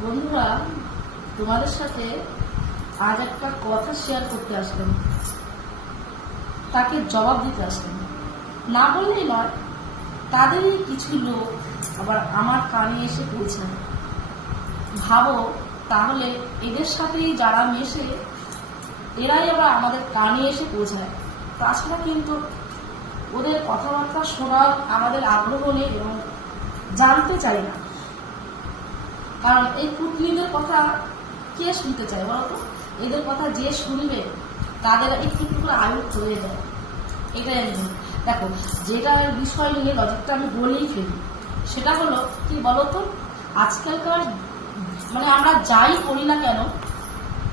বন্ধুরা, তোমাদের সাথে আজ একটা কথা শেয়ার করতে আসলাম, তাকে জবাব দিতে আসলাম। না বললেই নয়, তাদেরই কিছু লোক আবার আমার কানে এসে পৌঁছায়। ভাবো তাহলে, এদের সাথেই যারা মেশে এরাই আবার আমাদের কানে এসে পৌঁছায়। তাছাড়া কিন্তু ওদের কথাবার্তা শোনার আমাদের আগ্রহ নেই এবং জানতে চাই না। কারণ এই কুটনীদের কথা কে শুনতে চায় বলতো? এদের কথা যে শুনবে তাদের একটু করে আয়ু হয়ে যায়। এটাই আমি দেখো, যেটা বিষয় নিয়ে লজিকটা আমি বলেই ফেলি, সেটা হলো কি বলতো, আজকালকার মানে আমরা যাই করি না কেন,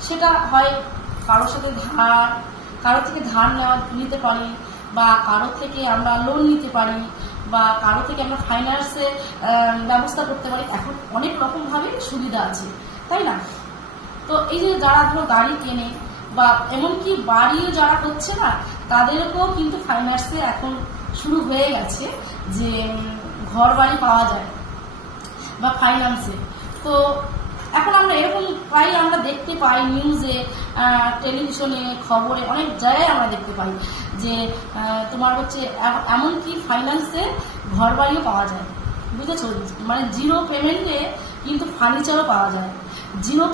সেটা হয় কারোর সাথে কারোর থেকে ধার নিতে পারি, বা কারোর থেকে আমরা লোন নিতে পারি, বা কারো থেকে আমরা ফাইন্যান্সে ব্যবস্থা করতে পারি। এখন অনেক রকমভাবে সুবিধা আছে, তাই না? তো এই যে যারা ধরো গাড়ি কেনে বা এমনকি বাড়ি যারা করছে না, তাদেরকেও কিন্তু ফাইন্যান্সে এখন শুরু হয়ে গেছে যে ঘর বাড়ি পাওয়া যায় বা ফাইন্যান্সে। তো এখন আমরা এরকম প্রায় আমরা দেখতে পাই নিউজে, টেলিভিশনে, খবরে, অনেক জায়গায় আমরা দেখতে পাই যে তোমার হচ্ছে এমনকি ফাইন্যান্সে ঘর বাড়িও পাওয়া যায়, বুঝেছো? মানে জিরো পেমেন্টে কিন্তু ফার্নিচারও পাওয়া যায়, জিরো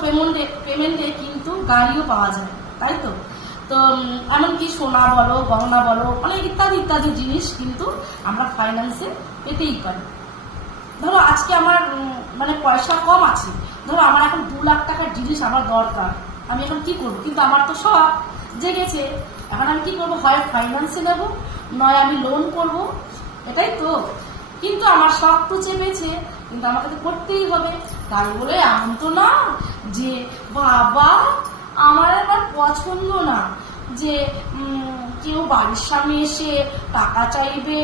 পেমেন্টে কিন্তু গাড়িও পাওয়া যায়, তাই তো? তো এমনকি সোনা বলো, গহনা বলো, অনেক ইত্যাদি ইত্যাদি জিনিস কিন্তু আমরা ফাইন্যান্সে পেতেই পারি। ধরো আজকে আমার মানে পয়সা কম আছে, ধরো আমার এখন 2 লাখ টাকার জিনিস আমার দরকার, আমি এখন কি করবো? কিন্তু আমার তো সব জেগেছে, এখন আমি কি করবো? হয় ফাইন্যান্সে নেবো, নয় আমি লোন করবো, এটাই তো। কিন্তু আমার শখ তো চেপেছে, কিন্তু আমাকে তো করতেই হবে। তাই বলে এমন তো না যে বাবা আমার এবার পছন্দ না যে কেউ বাড়ির সামনে এসে টাকা চাইবে,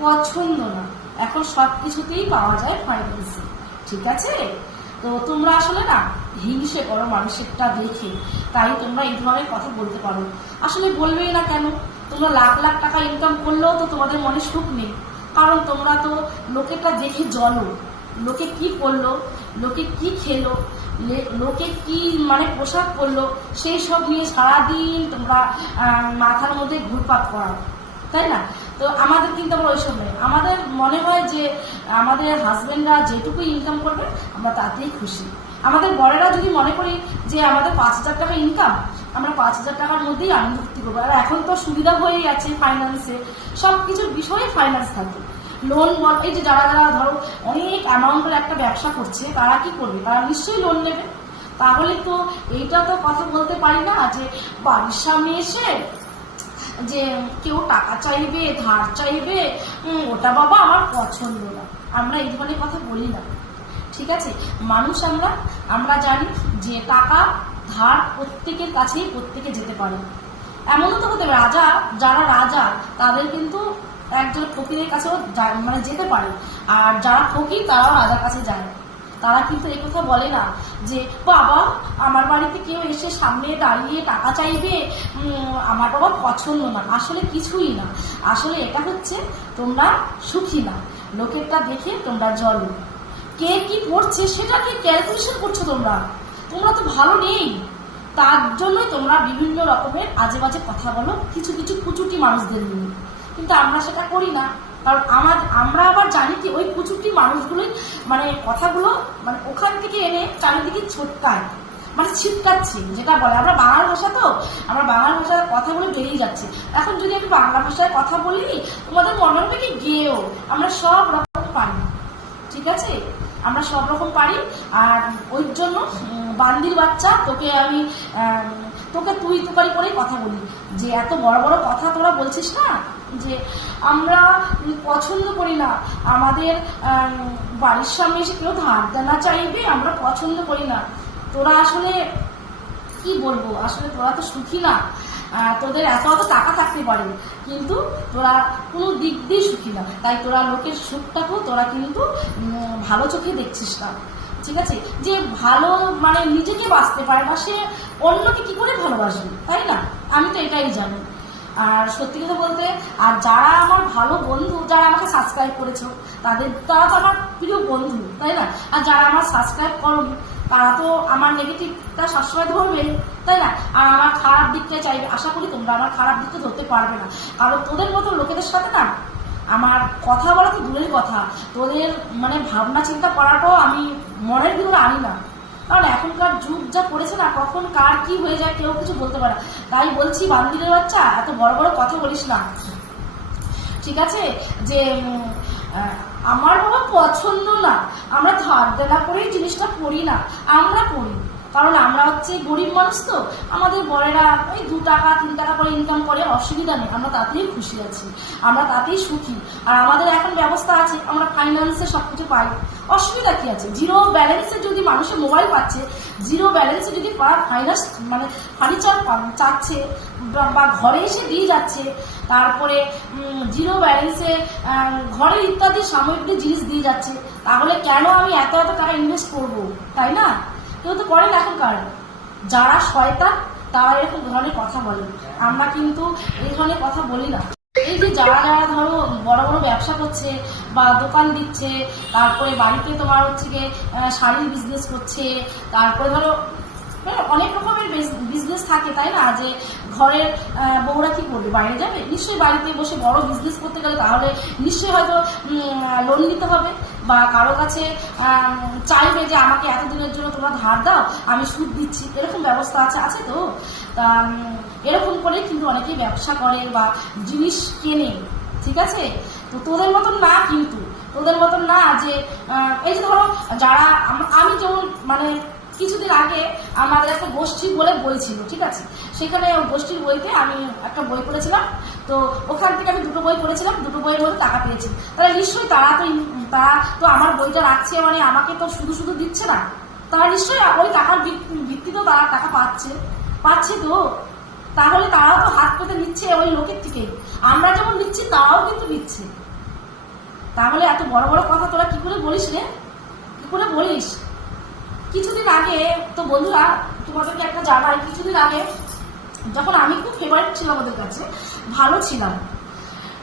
পছন্দ না। এখন সব কিছুতেই পাওয়া যায় ফাইন্যান্সে, ঠিক আছে? তো তোমরা আসলে না হিংসে করো মানুষেরটা দেখে, তাই তোমরা এই ধরনের কথা বলতে পারো। আসলে বলবেই না কেন? তোমরা লাখ লাখ টাকা ইনকাম করলেও তো তোমাদের মনে সুখ নেই, কারণ তোমরা তো লোকেরটা দেখে জ্বলো। লোকে কি করলো, লোকে কি খেলো, লোকে কি মানে পোশাক পরলো, সেই সব নিয়ে সারাদিন তোমরা মাথার মধ্যে ঘুরপাক করাও, তাই না? তো আমাদের কিন্তু আমরা ওইসব নেই। আমাদের মনে হয় যে আমাদের হাজবেন্ডরা যেটুকু ইনকাম করবে আমরা তাতেই খুশি। আমাদের বড়েরা যদি মনে করি যে আমাদের 5,000 টাকা ইনকাম, আমরা 5,000 টাকার মধ্যেই আনন্দ ফুর্তি করবো। আর এখন তো সুবিধা হয়ে গেছে ফাইন্যান্সে, সব কিছুর বিষয়ে ফাইন্যান্স থাকে। লোন বল, এই যে যারা যারা ধরো অনেক অ্যামাউন্টের একটা ব্যবসা করছে, তারা কি করবে? তারা নিশ্চয়ই লোন নেবে। তাহলে তো এইটা তো কথা বলতে পারি না যে বাড়ির সামনে এসে যে কেউ টাকা চাইবে, ধার চাইবে, ওটা বাবা আমার পছন্দ না। আমরা এই ধরনের কথা বলি না, ঠিক আছে? মানুষ আমরা জানি যে টাকা ধার প্রত্যেকের কাছেই প্রত্যেকে যেতে পারে। এমনও তো হতে পারে যারা রাজা তাদের কিন্তু একজন ফকিরের কাছেও মানে যেতে পারে, আর যারা ফকির তারাও রাজার কাছে যায়। তারা কিন্তু এই কথা বলে না যে বাবা আমার বাড়িতে কেউ এসে সামনে দাঁড়িয়ে টাকা চাইবে, আমার বাবা পছন্দ না। আসলে কিছুই না, আসলে এটা হচ্ছে তোমরা সুখী না, লোকেরটা দেখে তোমরা জ্বলো। কে কি করছে সেটাকে ক্যালকুলেশন করছো তোমরা তো ভালো নেই, তার জন্যই তোমরা বিভিন্ন রকমের আজে বাজে কথা বলো কিছু কিছু কুচুটি মানুষদের নিয়ে। কিন্তু আমরা সেটা করি না, কারণ আমরা আবার জানি কি ওই কুচুটি মানুষগুলোই মানে কথাগুলো মানে ওখান থেকে এনে চারিদিকে ছোটকায়, মানে ছিটকাচ্ছি, যেটা বলে। আমরা বাংলা ভাষা, তো আমরা বাংলা ভাষার কথাগুলো বেরিয়ে যাচ্ছে। এখন যদি আমি বাংলা ভাষায় কথা বলি, তোমাদের মনে হবে কি গেয়েও আমরা সব রকম পারি, ঠিক আছে? আমরা সব রকম পারি। আর ওই জন্য বান্দির বাচ্চা তোকে তুই তুকারি করেই কথা বলি যে এত বড় বড় কথা তোরা বলছিস না যে আমরা পছন্দ করি না, আমাদের বাড়ির সামনে এসে কেউ ধার দেনা চাইবে, আমরা পছন্দ করি না। তোরা আসলে কি বলবো, আসলে তোরা তো সুখী না। তোদের এত এত টাকা থাকতে পারে, কিন্তু তোরা কোনো দিক দিয়ে সুখী না। তাই তোরা লোকের সুখটাকেও তোরা কিন্তু ভালো চোখে দেখছিস না, ঠিক আছে? যে ভালো মানে নিজেকে বাঁচতে পারে না, সে অন্যকে কি করে ভালোবাসবে, তাই না? আমি তো এটাই জানি। আর সত্যি কথা বলতে, আর যারা আমার ভালো বন্ধু, যারা আমাকে সাবস্ক্রাইব করেছো, তারা তো আমার প্রিয় বন্ধু, তাই না? আর যারা আমার সাবস্ক্রাইব করোনি, তারা তো আমার নেগেটিভটা সবসময় ধরবে, তাই না? আর আমার খারাপ দিকটা চাইবে। আশা করি তোমরা আমার খারাপ দিকটা ধরতে পারবে না, কারণ তোদের মতো লোকেদের সাথে না আমার কথা বলা তো দূরের কথা, তোদের মানে ভাবনা চিন্তা করাটাও আমি মনের ভিতরে আনি না। কারণ এখনকার যুগ যা পড়েছে না, কখন কার কি হয়ে যায় কেউ কিছু বলতে পারে। তাই বলছি, বান্দিরের বাচ্চা, এত বড় বড় কথা বলিস না, ঠিক আছে? যে আমার বাবা পছন্দ না, আমরা ধার দেনা করেই জিনিসটা করি না, আমরা করি কারণ আমরা হচ্ছে গরিব মানুষ, তো আমাদের বড়েরা ওই 2 টাকা 3 টাকা করে ইনকাম করে, অসুবিধা নেই, আমরা তাতেই খুশি আছি, আমরা তাতেই সুখী। আর আমাদের এখন ব্যবস্থা আছে, আমরা ফাইন্যান্সে সবকিছু পাই, অসুবিধা কি আছে? জিরো ব্যালেন্সে যদি মানুষের মোবাইল পাচ্ছে, জিরো ব্যালেন্সে যদি ফাইন্যান্স মানে ফার্নিচার চাচ্ছে বা ঘরে এসে দিয়ে যাচ্ছে, তারপরে জিরো ব্যালেন্সে ঘরের ইত্যাদি সামগ্রিক জিনিস দিয়ে যাচ্ছে, তাহলে কেন আমি এত এত টাকা ইনভেস্ট করবো, তাই না? কেউ তো করেন এখনকার। যারা শয়তান তারা এরকম ধরনের কথা বলে, আমরা কিন্তু এই ধরনের কথা বলি না। এই যে যারা যারা ধরো বড় বড় ব্যবসা করছে বা দোকান দিচ্ছে, তারপরে বাড়িতে তোমার হচ্ছে গিয়ে শাড়ির বিজনেস করছে, তারপরে ধরো অনেক রকমের বিজনেস থাকে, তাই না? যে ঘরের বউরা কি করবে, বাইরে যাবে? নিশ্চয়ই বাড়িতে বসে বড় বিজনেস করতে গেলে তাহলে নিশ্চয়ই হয়তো লোন নিতে হবে, বা কারো কাছে চাইবে যে আমাকে এতদিনের জন্য তোমরা ধার দাও, আমি সুদ দিচ্ছি, এরকম ব্যবস্থা আছে তো। তা এরকম করে কিন্তু অনেকেই ব্যবসা করে বা জিনিস কেনে, ঠিক আছে? তো তোদের মতন না, কিন্তু তোদের মতন না যে এই যে ধরো যারা আমি যেমন মানে কিছুদিন আগে আমাদের একটা গোষ্ঠী বলে বই ছিল, ঠিক আছে? সেখানে গোষ্ঠীর বইতে আমি একটা বই পড়েছিলাম, তো ওখান থেকে আমি 2টো বই পড়েছিলাম, 2টো বইয়ের মধ্যে টাকা পেয়েছি। তাহলে নিশ্চয়ই তারা তো আমার বইটা রাখছে, মানে আমাকে তো শুধু শুধু দিচ্ছে না, তারা নিশ্চয়ই ওই টাকার ভিত্তিতেও তারা টাকা পাচ্ছে তো। তাহলে তারাও তো হাত পেতে নিচ্ছে ওই লোকের থেকে, আমরা যেমন নিচ্ছি তারাও কিন্তু নিচ্ছে। তাহলে এত বড় বড় কথা তোরা কি করে বলিস রে, কি করে বলিস? কিছুদিন আগে তো বন্ধুরা তোমাদেরকে একটা জানাই, কিছুদিন আগে যখন আমি খুব ফেভারিট ছিলাম ওদের কাছে, ভালো ছিলাম,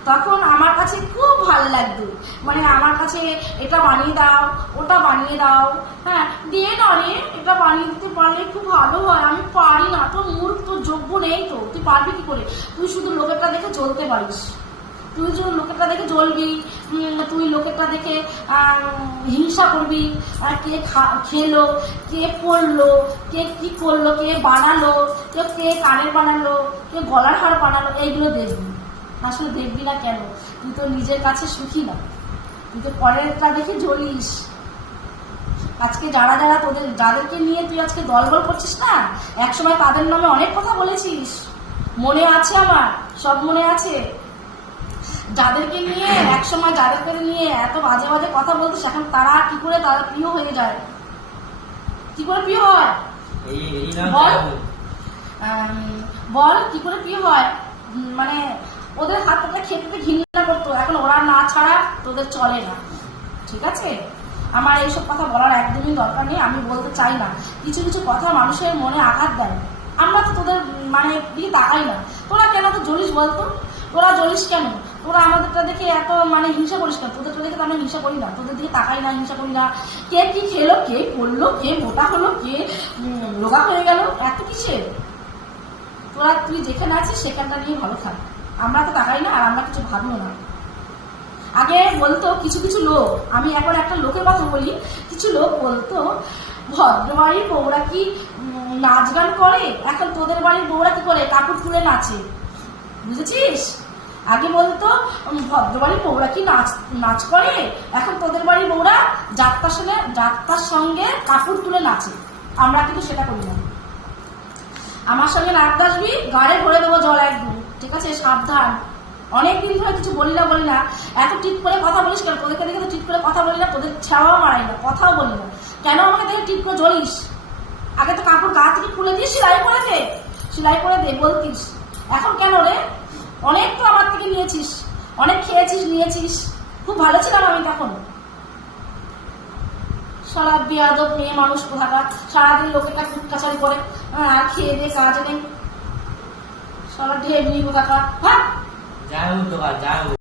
তখন আমার কাছে খুব ভালো লাগতো, মানে আমার কাছে এটা বানিয়ে দাও, ওটা বানিয়ে দাও, হ্যাঁ দিয়ে না রে, এটা বানিয়ে দিতে পারলে খুব ভালো হয়, আমি পারি না, তোর মূর্খ, তোর যোগ্য নেই তো, তুই পারবি কি করে? তুই শুধু লোকেরটা দেখে চলতে পারিস, তুই যদি লোকেরটা দেখে জ্বলবি, তুই লোকেরটা দেখে হিংসা করবি, কে খেলো, কে পড়লো, কে কি করলো, কে বানালো, কে কানের বানালো, কে গলার হার বানালো, এইগুলো দেখবি। আসলে দেখবি না কেন? তুই তো নিজের কাছে সুখী না, তুই তো পরেরটা দেখে জ্বলিস। আজকে যারা যারা যাদেরকে নিয়ে তুই আজকে দলবল করছিস না, একসময় তাদের নামে অনেক কথা বলেছিস, মনে আছে আমার, সব মনে আছে। যাদেরকে নিয়ে একসময় যাদেরকে নিয়ে এত বাজে বাজে কথা বলতিস, এখন তারা কি করে তারা প্রিয় হয়ে যায়, কি করে প্রিয় হয় বল কি করে প্রিয় হয়? মানে ওদের হাতটা খেতে ঘৃণা করতো, এখন ওরা না ছাড়া তোদের চলে না, ঠিক আছে? আমার এইসব কথা বলার একদমই দরকার নেই, আমি বলতে চাই না। কিছু কিছু কথা মানুষের মনে আঘাত দেয়, আমরা তো তোদের মানে দিকে তাকাই না। তোরা কেন তো জ্বলিস বলতো? তোরা জ্বলিস কেন? তোরা আমাদেরটা দেখে এত মানে হিংসা করিস কেন? তোদেরটা দেখে তো আমরা হিংসা করি না, তোদের দিকে তাকাই না, হিংসা করি না। কে কি খেলো, কে পড়লো, কে মোটা হলো, কে রোগা হয়ে গেল, এত কিসের? তুই যেখানে আছিস সেখানটা নিয়ে ভালো থাক, আমরা তো তাকাই না, আর আমরা কিছু ভাবলো না। আগে বলতো কিছু কিছু লোক, আমি এখন একটা লোকের কথা বলি, কিছু লোক বলতো ভদ্রবাড়ির বউরা কি নাচ গান করে, এখন তোদের বাড়ির বউরা কি করে, কাপড় তুলে নাচে, বুঝেছিস? আগে বলতো ভদ্রবাড়ির বউরা কি নাচ করে, এখন তোদের বাড়ির বউরা যাত্রার সঙ্গে কাপড় তুলে নাচে। আমরা কিন্তু সেটা করি না। আমার সঙ্গে নাচ আসবি, গাড়ে ভরে দেবো জল একদম, ঠিক আছে? সাবধান। অনেকদিন ধরে কিছু বলি না, এত টিপ করে কথা বলিস কেন? তোদেরকে দেখে তো টিপ করে কথা বলি না, তোদের ছাওয়াও মারাই না, কথাও বলি না, কেন আমাকে দেখে টিপ করে জ্বলিস? আগে তো কাপড় গা থেকে খুলে দিয়ে সেলাই করে দে বলতিস, এখন কেন রে? অনেক তো আমার থেকে নিয়েছিস, অনেক খেয়েছিস, নিয়েছিস, খুব ভালো ছিলাম আমি তখন। সারা বেয়াদব মেয়ে মানুষ কোথাকার, সারাদিন লোকেরটা কুট কাছারি করে, আর খেয়ে দিয়ে কাজ নেই, সারা ঢের নিব কাকা, হ্যাঁ যাই হোক তো যাই হোক।